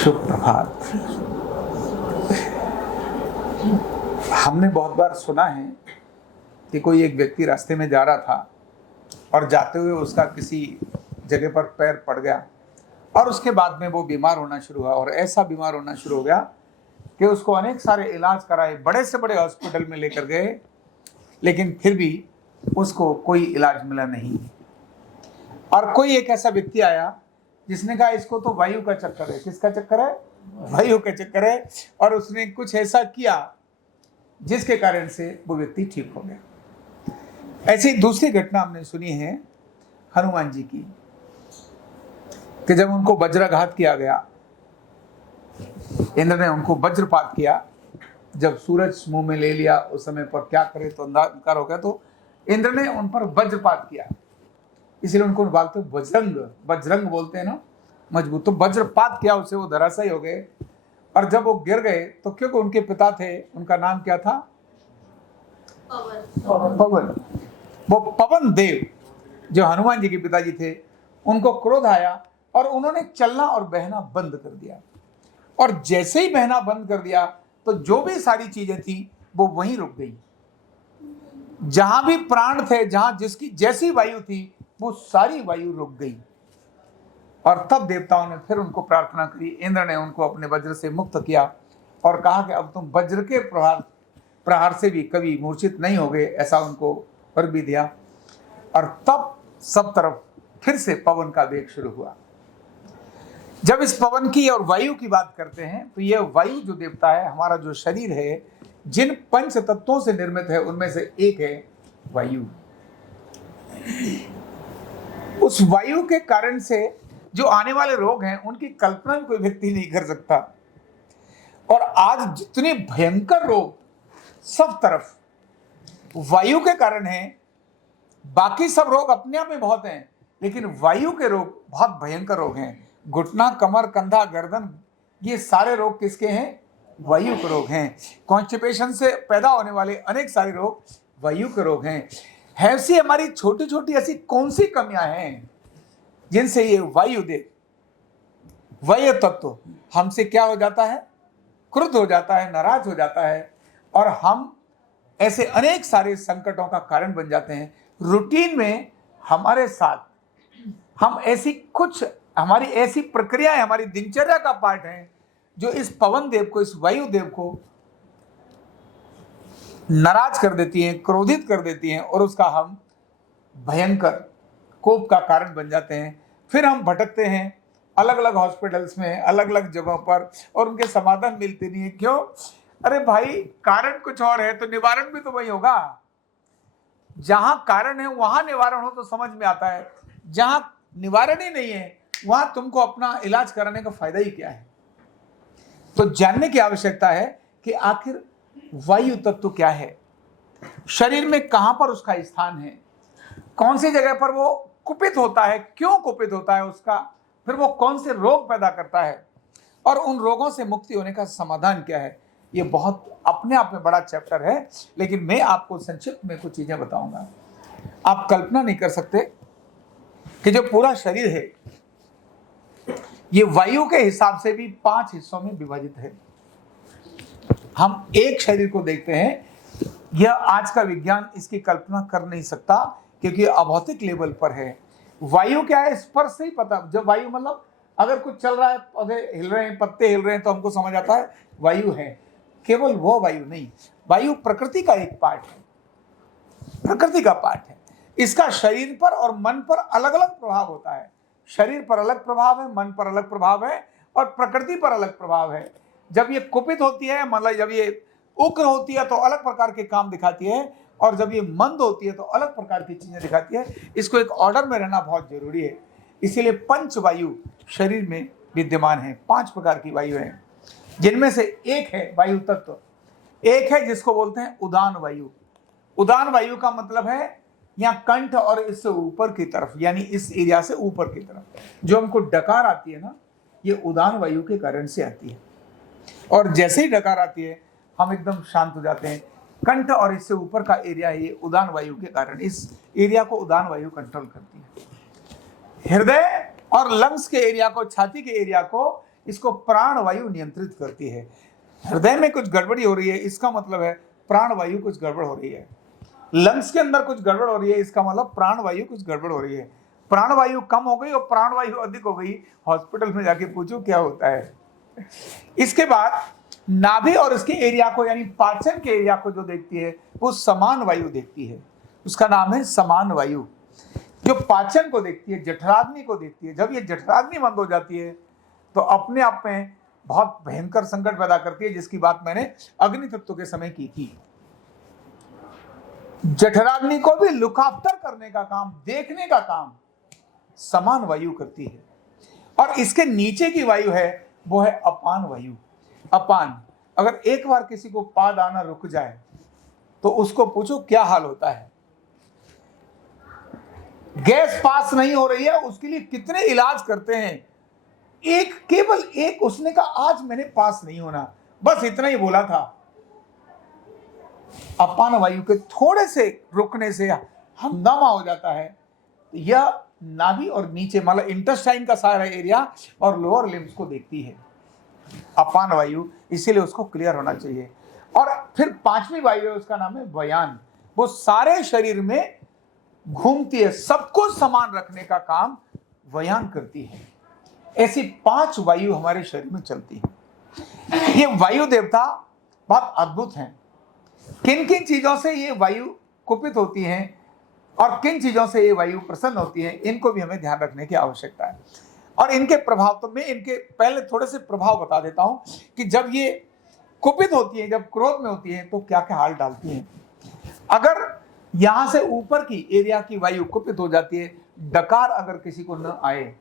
शुभ प्रभात। हमने बहुत बार सुना है कि कोई एक व्यक्ति रास्ते में जा रहा था और जाते हुए उसका किसी जगह पर पैर पड़ गया और उसके बाद में वो बीमार होना शुरू हुआ और ऐसा बीमार होना शुरू हो गया कि उसको अनेक सारे इलाज कराए, बड़े से बड़े हॉस्पिटल में लेकर गए, लेकिन फिर भी उसको कोई इलाज मिला नहीं। और कोई एक ऐसा व्यक्ति आया जिसने कहा इसको तो वायु का चक्कर है। किसका चक्कर है? वायु का चक्कर है। और उसने कुछ ऐसा किया जिसके कारण से वो व्यक्ति ठीक हो गया। ऐसी दूसरी घटना हमने सुनी है हनुमान जी की, कि जब उनको वज्राघात किया गया, इंद्र ने उनको वज्रपात किया। जब सूरज मुंह में ले लिया उस समय पर क्या करे तो अंधकार हो गया, तो इंद्र ने उन पर वज्रपात किया, इसीलिए उनको बोलते वज्रंग, वज्रंग बोलते हैं ना, मजबूत। तो वज्रपात किया, उससे वो धराशायी हो गए। और जब वो गिर गए तो क्योंकि उनके पिता थे, उनका नाम क्या था? पवन। वो पवन देव जो हनुमान जी के पिताजी थे, उनको क्रोध आया और उन्होंने चलना और बहना बंद कर दिया। और जैसे ही बहना बंद कर दिया तो जो भी सारी चीजें थी वो वहीं रुक गई। जहां भी प्राण थे, जहां जिसकी जैसी वायु थी, वो सारी वायु रुक गई। और तब देवताओं ने फिर उनको प्रार्थना करी। इंद्र ने उनको अपने वज्र से मुक्त किया और कहा कि अब तुम वज्र के प्रहार से भी कभी मूर्छित नहीं होगे, ऐसा उनको वर भी दिया। और तब सब तरफ फिर से पवन का वेग शुरू हुआ। जब इस पवन की और वायु की बात करते हैं तो यह वायु जो देवता है, हमारा जो शरीर है, जिन पंच तत्वों से निर्मित है उनमें से एक है वायु। उस वायु के कारण से जो आने वाले रोग हैं उनकी कल्पना भी कोई व्यक्ति नहीं कर सकता। और आज जितने भयंकर रोग सब तरफ वायु के कारण हैं। बाकी सब रोग अपने आप में बहुत हैं, लेकिन वायु के रोग बहुत भयंकर रोग हैं। घुटना, कमर, कंधा, गर्दन, ये सारे रोग किसके हैं? वायु के रोग हैं। कॉन्स्टिपेशन से पैदा होने वाले अनेक सारे रोग वायु के रोग हैं। ऐसी हमारी छोटी छोटी ऐसी कौन सी कमियां हैं जिनसे ये वायु तत्व हमसे क्या हो जाता है? क्रुद्ध हो जाता है, नाराज हो जाता है, और हम ऐसे अनेक सारे संकटों का कारण बन जाते हैं। रूटीन में हमारे साथ हम ऐसी कुछ हमारी ऐसी प्रक्रियाएं हमारी दिनचर्या का पार्ट हैं जो इस पवन देव को, इस वायु देव को नाराज कर देती हैं, क्रोधित कर देती हैं, और उसका हम भयंकर कोप का कारण बन जाते हैं। फिर हम भटकते हैं अलग अलग हॉस्पिटल्स में, अलग अलग जगहों पर, और उनके समाधान मिलते नहीं है। क्यों? अरे भाई, कारण कुछ और है तो निवारण भी तो वही होगा। जहां कारण है वहां निवारण हो तो समझ में आता है, जहां निवारण ही नहीं है वहां तुमको अपना इलाज कराने का फायदा ही क्या है? तो जानने की आवश्यकता है कि आखिर वायु तत्व क्या है, शरीर में कहां पर उसका स्थान है, कौन सी जगह पर वो कुपित होता है, क्यों कुपित होता है उसका, फिर वो कौन से रोग पैदा करता है, और उन रोगों से मुक्ति होने का समाधान क्या है। ये बहुत अपने आप में बड़ा चैप्टर है, लेकिन मैं आपको संक्षिप्त में कुछ चीजें बताऊंगा। आप कल्पना नहीं कर सकते कि जो पूरा शरीर है ये वायु के हिसाब से भी 5 हिस्सों में विभाजित है। हम एक शरीर को देखते हैं, यह आज का विज्ञान इसकी कल्पना कर नहीं सकता क्योंकि अभौतिक लेवल पर है। वायु क्या है स्पर्श से ही पता। जब वायु मतलब अगर कुछ चल रहा है, पौधे हिल रहे हैं, पत्ते हिल रहे हैं, तो हमको समझ आता है वायु है। केवल वो वायु नहीं, वायु प्रकृति का एक पार्ट है, प्रकृति का पार्ट है। इसका शरीर पर और मन पर अलग अलग प्रभाव होता है। शरीर पर अलग प्रभाव है, मन पर अलग प्रभाव है, और प्रकृति पर अलग प्रभाव है। जब ये कुपित होती है, मतलब जब ये उग्र होती है तो अलग प्रकार के काम दिखाती है, और जब ये मंद होती है तो अलग प्रकार की चीजें दिखाती है। इसको एक ऑर्डर में रहना बहुत जरूरी है। इसीलिए पंच वायु शरीर में विद्यमान है। 5 प्रकार की वायु है, जिनमें से एक है वायु तत्व, एक है जिसको बोलते हैं उदान वायु। उदान वायु का मतलब है यहाँ कंठ और इससे ऊपर की तरफ, यानी इस एरिया से ऊपर की तरफ जो हमको डकार आती है ना, ये उदान वायु के कारण से आती है। और जैसे ही डकार आती है हम एकदम शांत हो जाते हैं। कंठ और इससे ऊपर का एरिया है ये उदान वायु के कारण, इस एरिया को उदान वायु कंट्रोल करती है। हृदय और लंग्स के एरिया को, छाती के एरिया को इसको प्राणवायु नियंत्रित करती है। हृदय में कुछ गड़बड़ी हो रही है, इसका मतलब है प्राणवायु कुछ गड़बड़ हो रही है। लंग्स के अंदर कुछ गड़बड़ हो रही है, इसका मतलब प्राणवायु कुछ गड़बड़ हो रही है। प्राणवायु कम हो गई और प्राणवायु अधिक हो गई, हॉस्पिटल में जाके पूछो क्या होता है। इसके बाद नाभि और इसके एरिया को, यानी पाचन के एरिया को जो देखती है वो समान वायु देखती है, उसका नाम है समान वायु। जो पाचन को देखती है, जठराग्नि को देखती है। जब ये जठराग्नि बंद हो जाती है तो अपने आप में बहुत भयंकर संकट पैदा करती है, जिसकी बात मैंने अग्नि तत्व के समय की थी। जठराग्नि को भी लुक आफ्टर करने का काम, देखने का काम समान वायु करती है। और इसके नीचे की वायु है वो है अपान वायु। अपान, अगर एक बार किसी को पाद आना रुक जाए तो उसको पूछो क्या हाल होता है। गैस पास नहीं हो रही है, उसके लिए कितने इलाज करते हैं। केवल एक उसने कहा आज मैंने पास नहीं होना, बस इतना ही बोला था। अपान वायु के थोड़े से रुकने से हंगामा हो जाता है। यह नाभि और नीचे मतलब इंटेस्टाइन का सारा एरिया और लोअर लिम्स को देखती है अपान वायु, इसीलिए उसको क्लियर होना चाहिए। और फिर पांचवी वायु है, उसका नाम है व्यान। वो सारे शरीर में घूमती है, सबको समान रखने का काम व्यान करती है। ऐसी 5 वायु हमारे शरीर में चलती है। ये वायु देवता बहुत अद्भुत हैं। किन किन चीजों से ये वायु कुपित होती हैं और किन चीजों से ये वायु प्रसन्न होती है, इनको भी हमें ध्यान रखने की आवश्यकता है। और इनके प्रभाव, तो मैं इनके पहले थोड़े से प्रभाव बता देता हूं कि जब ये कुपित होती है, जब क्रोध में होती है तो क्या क्या हाल डालती हैं। अगर यहां से ऊपर की एरिया की वायु कुपित हो जाती है, डकार अगर किसी को न आए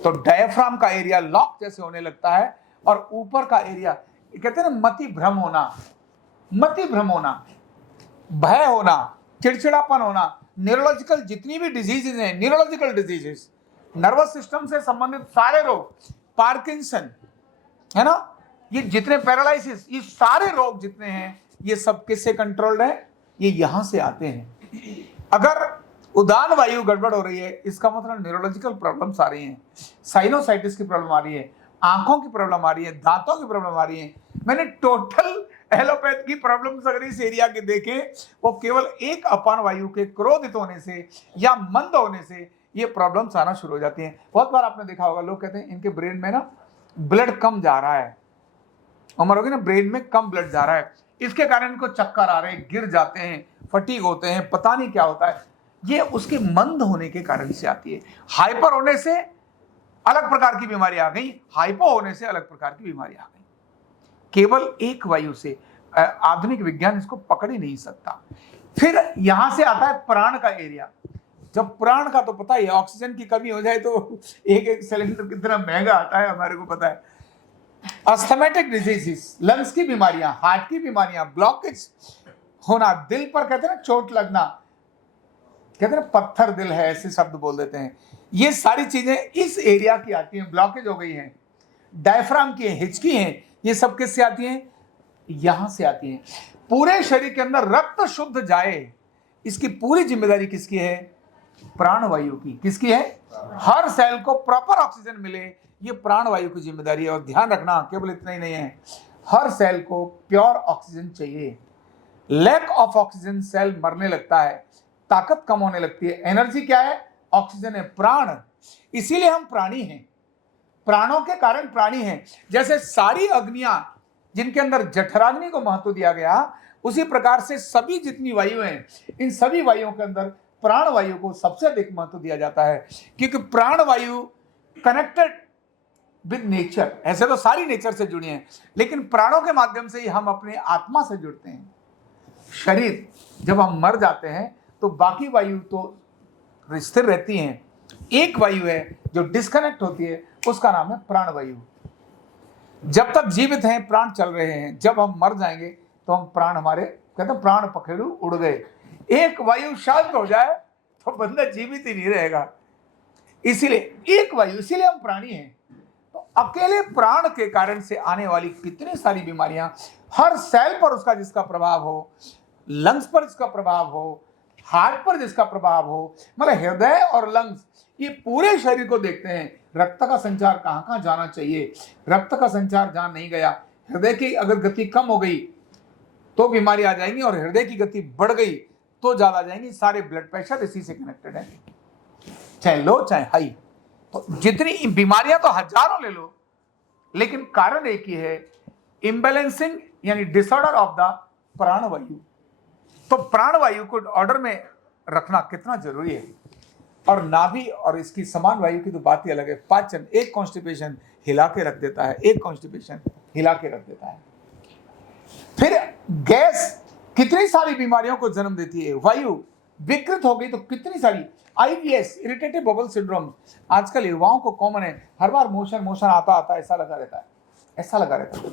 तो डायफ्राम का एरिया लॉक जैसे होने लगता है और ऊपर का एरिया, कहते हैं ना मति भ्रम होना, भय होना, चिड़चिड़ापन होना, न्यूरोलॉजिकल जितनी भी डिजीजेज हैं, न्यूरोलॉजिकल डिजीजेस, नर्वस सिस्टम से संबंधित सारे रोग, पार्किंसन है ना, ये जितने पैरालिसिस, ये सारे रोग जितने हैं, ये सब किससे कंट्रोल्ड है, ये यहां से आते हैं। अगर उदान वायु गड़बड़ हो रही है, इसका मतलब न्यूरोलॉजिकल प्रॉब्लम्स आ रही हैं, साइनोसाइटिस की प्रॉब्लम आ रही है, आंखों की प्रॉब्लम आ रही है, दांतों की प्रॉब्लम आ रही है। मैंने टोटल एलोपैथ की प्रॉब्लम्स अगर इस एरिया के देखे, वो केवल एक अपान वायु के क्रोधित होने से या मंद होने से ये प्रॉब्लम्स आना शुरू हो जाती हैं। बहुत बार आपने देखा होगा, लोग कहते हैं इनके ब्रेन में ना ब्लड कम जा रहा है, उम्र होगी ना, ब्रेन में कम ब्लड जा रहा है, इसके कारण इनको चक्कर आ रहे हैं, गिर जाते हैं, फटीग होते हैं, पता नहीं क्या होता है। ये उसके मंद होने के कारण से आती है। हाइपर होने से अलग प्रकार की बीमारी आ गई, हाइपो होने से अलग प्रकार की बीमारी आ गई। केवल एक वायु से आधुनिक विज्ञान इसको पकड़ ही नहीं सकता। फिर यहां से आता है प्राण का एरिया। जब प्राण का तो पता ही है, ऑक्सीजन की कमी हो जाए तो एक सिलेंडर कितना महंगा आता है, हमारे को पता है। अस्थमेटिक डिजीजेस, लंग्स की बीमारियां, हार्ट की बीमारियां, ब्लॉकेज होना, दिल पर कहते हैं ना चोट लगना, कहते हैं पत्थर दिल है, ऐसे शब्द बोल देते हैं। ये सारी चीजें इस एरिया की आती हैं, ब्लॉकेज हो गई हैं, डायफ्राम की है, हिचकी है, ये सब किससे आती हैं, यहां से आती हैं। पूरे शरीर के अंदर रक्त शुद्ध जाए, इसकी पूरी जिम्मेदारी किसकी है, प्राणवायु की। किसकी है, हर सेल को प्रॉपर ऑक्सीजन मिले, ये प्राणवायु की जिम्मेदारी है। और ध्यान रखना, केवल इतना ही नहीं है, हर सेल को प्योर ऑक्सीजन चाहिए। लैक ऑफ ऑक्सीजन सेल मरने लगता है, ताकत कम होने लगती है। एनर्जी क्या है, ऑक्सीजन है, प्राण, इसीलिए हम प्राणी हैं, प्राणों के कारण प्राणी हैं। जैसे सारी अग्नियां जिनके अंदर जठराग्नि को महत्व दिया गया, उसी प्रकार से सभी जितनी वायु हैं, इन सभी वायुओं के अंदर प्राण वायु को सबसे अधिक महत्व दिया जाता है, क्योंकि प्राण वायु कनेक्टेड विद नेचर। ऐसे तो सारी नेचर से जुड़ी हैं, लेकिन प्राणों के माध्यम से ही हम अपने आत्मा से जुड़ते हैं। शरीर जब हम मर जाते हैं तो बाकी वायु तो स्थिर रहती हैं, एक वायु है जो डिस्कनेक्ट होती है, उसका नाम है प्राण वायु। जब तक जीवित हैं प्राण चल रहे हैं, जब हम मर जाएंगे तो हम प्राण, हमारे कहते हैं प्राण पखेरु उड़ गए। एक वायु शांत हो जाए तो बंदा जीवित ही नहीं रहेगा, इसीलिए एक वायु, इसीलिए हम प्राणी हैं। तो अकेले प्राण के कारण से आने वाली कितनी सारी बीमारियां, हर सेल पर उसका जिसका प्रभाव हो, लंग्स पर इसका प्रभाव हो, हार्ट पर जिसका प्रभाव हो, मतलब हृदय और लंग्स ये पूरे शरीर को देखते हैं, रक्त का संचार कहाँ कहाँ जाना चाहिए, रक्त का संचार जहाँ नहीं गया, हृदय की अगर गति कम हो गई तो बीमारी आ जाएंगी, और हृदय की गति बढ़ गई तो ज्यादा आ जाएंगी। सारे ब्लड प्रेशर इसी से कनेक्टेड है, चाहे लो चाहे हाई। तो जितनी बीमारियां तो हजारों ले लो, लेकिन कारण एक ही है, इम्बैलेंसिंग यानी डिसऑर्डर ऑफ द प्राणवायु। तो प्राणवायु को ऑर्डर में रखना कितना जरूरी है। और नाभि और इसकी समान वायु की तो बात ही अलग है। पाचन, एक कॉन्स्टिपेशन हिला के रख देता है, एक कॉन्स्टिपेशन हिला के रख देता है। फिर गैस कितनी सारी बीमारियों को जन्म देती है। वायु विकृत हो गई तो कितनी सारी, IBS इरिटेटिव बबल सिंड्रोम आजकल युवाओं को कॉमन है। हर बार मोशन आता ऐसा लगा रहता है।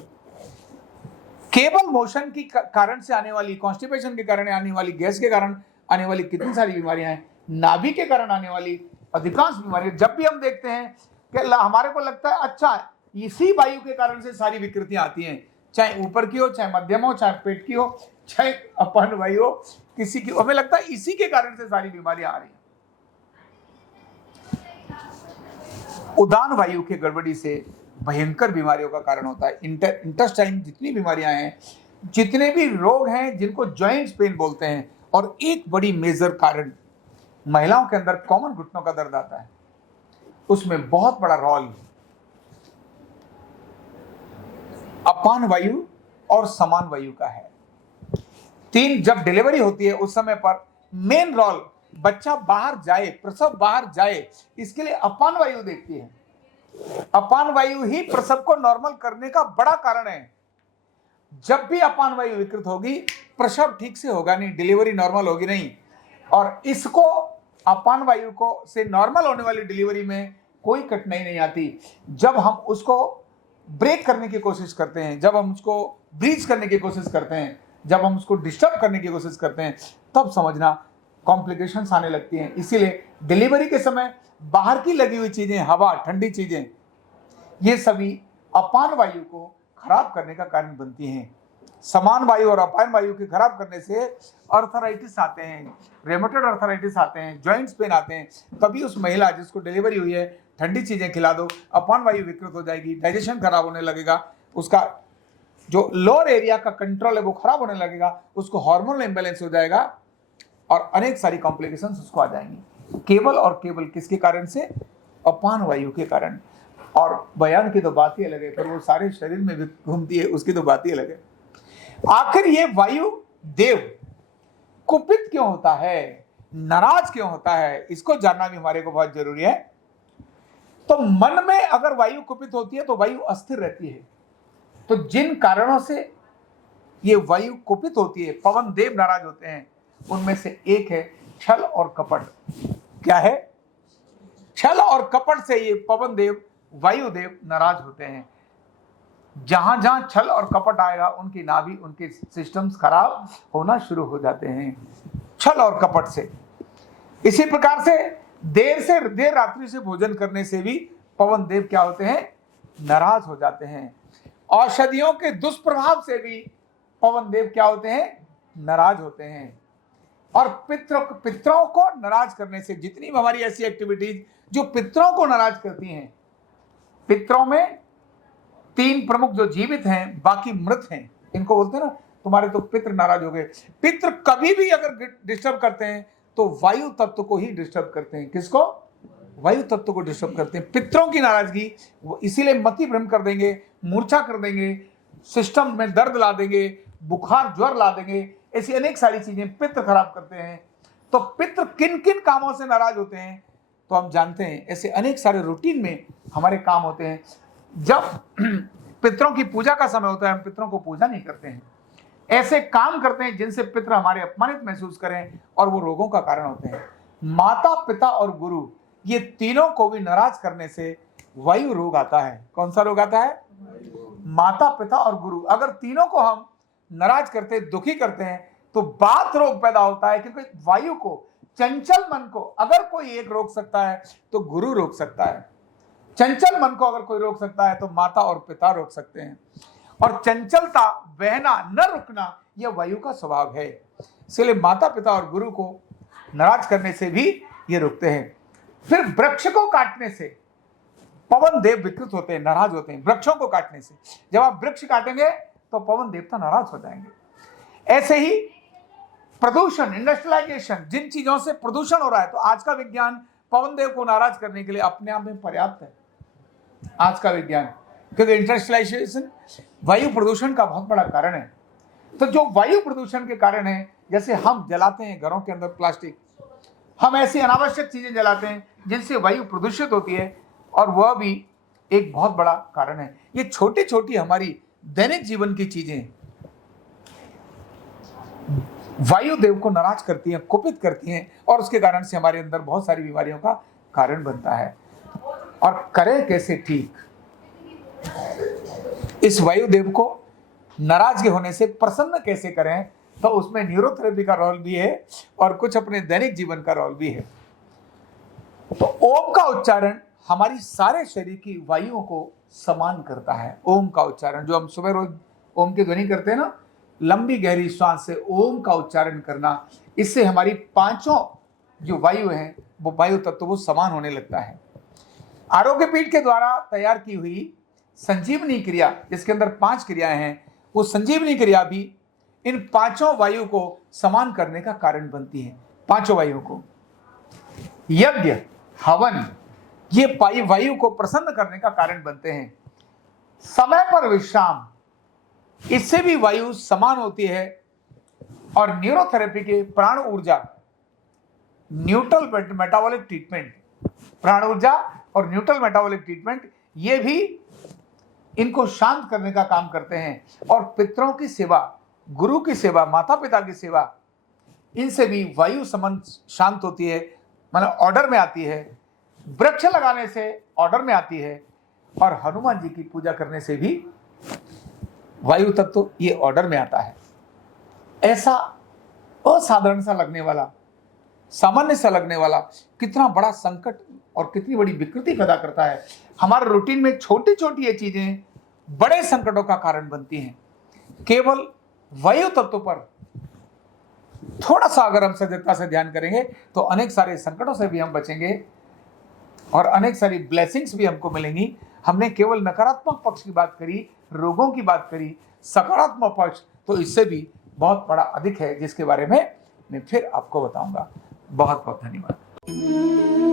केवल मोशन की कारण से आने वाली, कॉन्स्टिपेशन के कारण आने वाली, गैस के कारण आने वाली कितनी सारी बीमारियां हैं। नाभि के कारण आने वाली अधिकांश बीमारियां, जब भी हम देखते हैं कि हमारे को लगता है अच्छा इसी वायु के कारण से सारी विकृतियां आती हैं, चाहे ऊपर की हो, चाहे मध्यम हो, चाहे पेट की हो, चाहे अपान वायु हो, किसी की, हमें लगता है इसी के कारण से सारी बीमारियां आ रही हैं। उदान वायु के गड़बड़ी से भयंकर बीमारियों का कारण होता है। इंटेस्टाइन जितनी बीमारियां हैं, जितने भी रोग हैं जिनको जॉइंट्स पेन बोलते हैं, और एक बड़ी मेजर कारण महिलाओं के अंदर कॉमन घुटनों का दर्द आता है, उसमें बहुत बड़ा रोल अपान वायु और समान वायु का है। जब डिलीवरी होती है उस समय पर मेन रोल बच्चा बाहर जाए, प्रसव बाहर जाए, इसके लिए अपान वायु देखती है। अपान वायु ही प्रसव को नॉर्मल करने का बड़ा कारण है। जब भी अपान वायु विकृत होगी, प्रसव ठीक से होगा नहीं, डिलीवरी नॉर्मल होगी नहीं। और इसको, अपान वायु को से नॉर्मल होने वाली डिलीवरी में कोई कठिनाई नहीं आती। जब हम उसको ब्रेक करने की कोशिश करते हैं, जब हम उसको ब्रीच करने की कोशिश करते हैं, जब हम उसको डिस्टर्ब करने की कोशिश करते हैं, तब समझना कॉम्प्लिकेशंस आने लगती हैं। इसीलिए डिलीवरी के समय बाहर की लगी हुई चीजें, हवा, ठंडी चीजें, ये सभी अपान वायु को खराब करने का कारण बनती हैं। समान वायु और अपान वायु के खराब करने से अर्थराइटिस आते हैं, रेमेटॉइड अर्थराइटिस आते हैं, जॉइंट्स पेन आते हैं। कभी उस महिला जिसको डिलीवरी हुई है, ठंडी चीजें खिला दो, अपान वायु विकृत हो जाएगी, डाइजेशन खराब होने लगेगा, उसका जो लोअर एरिया का कंट्रोल है वो खराब होने लगेगा, उसको हार्मोनल इंबैलेंस हो जाएगा, और अनेक सारी कॉम्प्लिकेशंस उसको आ जाएंगी। केवल और केवल किसके कारण से? अपान वायु के कारण। और बयान की तो बात ही अलग है, पर वो सारे शरीर में घूमती है, उसकी तो बात ही अलग है। आखिर ये वायु देव कुपित क्यों होता है, नाराज क्यों होता है, इसको जानना भी हमारे को बहुत जरूरी है। तो मन में अगर वायु कुपित होती है तो वायु अस्थिर रहती है। तो जिन कारणों से ये वायु कुपित होती है, पवन देव नाराज होते हैं, उनमें से एक है छल और कपट। क्या है? छल और कपट से ये पवन देव, वायु देव नाराज होते हैं। जहां जहां छल और कपट आएगा, उनकी नाभि, उनके सिस्टम्स खराब होना शुरू हो जाते हैं, छल और कपट से। इसी प्रकार से देर रात्रि से भोजन करने से भी पवन देव क्या होते हैं? नाराज हो जाते हैं। औषधियों के दुष्प्रभाव से भी पवन देव क्या होते हैं? नाराज होते हैं। और पितरों को नाराज करने से, जितनी भी हमारी ऐसी एक्टिविटीज जो पितरों को नाराज करती हैं, पितरों में 3 प्रमुख जो जीवित हैं, बाकी मृत हैं, इनको बोलते हैं ना, तुम्हारे तो पितृ नाराज हो गए। पितृ कभी भी अगर डिस्टर्ब करते हैं तो वायु तत्व को ही डिस्टर्ब करते हैं। किसको? वायु तत्व को डिस्टर्ब करते हैं। पितरों की नाराजगी वो इसीलिए मति भ्रम कर देंगे, मूर्छा कर देंगे, सिस्टम में दर्द ला देंगे, बुखार ज्वर ला देंगे, ऐसी अनेक सारी चीजें पितृ खराब करते हैं। तो पितृ किन किन कामों से नाराज होते हैं तो हम जानते हैं। ऐसे अनेक सारे रूटीन में हमारे काम होते हैं। जब पितरों की पूजा का समय होता है, हम पितरों को पूजा नहीं करते हैं, ऐसे काम करते हैं जिनसे पितृ हमारे अपमानित महसूस करें, और वो रोगों का कारण होते हैं। माता, पिता और गुरु, ये तीनों को भी नाराज करने से वायु रोग आता है। कौन सा रोग आता है? माता, पिता और गुरु। अगर तीनों को हम नाराज करते हैं, दुखी करते हैं, तो बात रोग पैदा होता है। क्योंकि वायु को, चंचल मन को अगर कोई एक रोक सकता है तो गुरु रोक सकता है। चंचल मन को अगर कोई रोक सकता है तो माता और पिता रोक सकते हैं। और चंचलता, बहना, न रुकना, यह वायु का स्वभाव है। इसलिए माता, पिता और गुरु को नाराज करने से भी ये रुकते हैं। फिर वृक्ष को काटने से पवन देव विकृत होते हैं, नाराज होते हैं। वृक्षों को काटने से, जब आप वृक्ष काटेंगे तो पवन देवता नाराज हो जाएंगे। ऐसे ही प्रदूषण, इंडस्ट्रियलाइजेशन, जिन चीजों से प्रदूषण हो रहा है, तो आज का विज्ञान पवन देव को नाराज करने के लिए अपने आप में पर्याप्त है, आज का विज्ञान, क्योंकि इंडस्ट्रियलाइजेशन वायु प्रदूषण का बहुत बड़ा कारण है। तो जो वायु प्रदूषण के कारण है, जैसे हम जलाते हैं घरों के अंदर प्लास्टिक, हम ऐसी अनावश्यक चीजें जलाते हैं जिनसे वायु प्रदूषित होती है, और वह भी एक बहुत बड़ा कारण है। ये छोटी छोटी हमारी दैनिक जीवन की चीजें वायु देव को नाराज करती हैं, कुपित करती हैं, और उसके कारण से हमारे अंदर बहुत सारी बीमारियों का कारण बनता है। और करें कैसे ठीक? इस वायु देव को नाराजगी होने से प्रसन्न कैसे करें? तो उसमें न्यूरोथेरेपी का रोल भी है और कुछ अपने दैनिक जीवन का रोल भी है। तो ओम का उच्चारण हमारी सारे शरीर की वायुओं को समान करता है। ओम का उच्चारण, जो हम सुबह रोज ओम की ध्वनि करते हैं ना, लंबी गहरी श्वास से ओम का उच्चारण करना, इससे हमारी पांचों जो वायु हैं, वो वायु तत्व वो समान होने लगता है। आरोग्य पीठ के द्वारा तैयार की हुई संजीवनी क्रिया, जिसके अंदर 5 क्रियाएं हैं, वो संजीवनी क्रिया भी इन पांचों वायु को समान करने का कारण बनती है। पांचों वायु को यज्ञ, हवन, ये वायु को प्रसन्न करने का कारण बनते हैं। समय पर विश्राम, इससे भी वायु समान होती है। और न्यूरोथेरेपी के प्राण ऊर्जा, न्यूट्रल मेटाबॉलिक ट्रीटमेंट, प्राण ऊर्जा और न्यूट्रल मेटाबॉलिक ट्रीटमेंट, ये भी इनको शांत करने का काम करते हैं। और पितरों की सेवा, गुरु की सेवा, माता पिता की सेवा, इनसे भी वायु समन शांत होती है, मतलब ऑर्डर में आती है। वृक्ष लगाने से ऑर्डर में आती है, और हनुमान जी की पूजा करने से भी वायु तत्व ये ऑर्डर में आता है। ऐसा असाधारण सा लगने वाला, सामान्य सा लगने वाला कितना बड़ा संकट और कितनी बड़ी विकृति पैदा करता है। हमारे रूटीन में छोटी छोटी ये चीजें बड़े संकटों का कारण बनती हैं। केवल वायु तत्व पर थोड़ा सा अगर हम सजगता से ध्यान करेंगे तो अनेक सारे संकटों से भी हम बचेंगे और अनेक सारी ब्लेसिंग्स भी हमको मिलेंगी। हमने केवल नकारात्मक पक्ष की बात करी, रोगों की बात करी, सकारात्मक पक्ष तो इससे भी बहुत बड़ा अधिक है, जिसके बारे में मैं फिर आपको बताऊंगा। बहुत बहुत धन्यवाद।